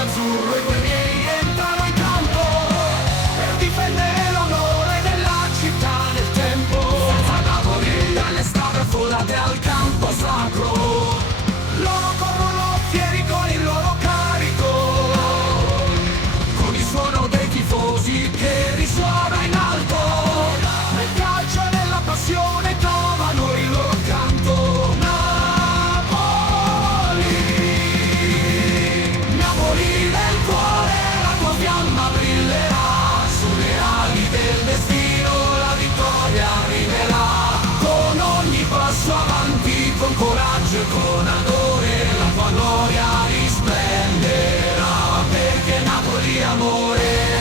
azzurro i guerrieri entrano in campo per difendere l'onore della città nel tempo. Senza Napoli dalle strade affollate al campo sacro, loro corrono fieri con il loro carico, con il suono dei tifosi che risuona in alto. Nel calcio e nella passione trovano il loro canto. Napoli, Napoli nel cuore, la tua fiamma brillerà, sulle ali del destino la vittoria arriverà. Con ogni passo avanti, con coraggio e con ardore, la tua gloria risplenderà, perché Napoli è amore.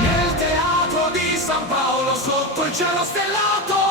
Nel teatro di San Paolo, sotto il cielo stellato,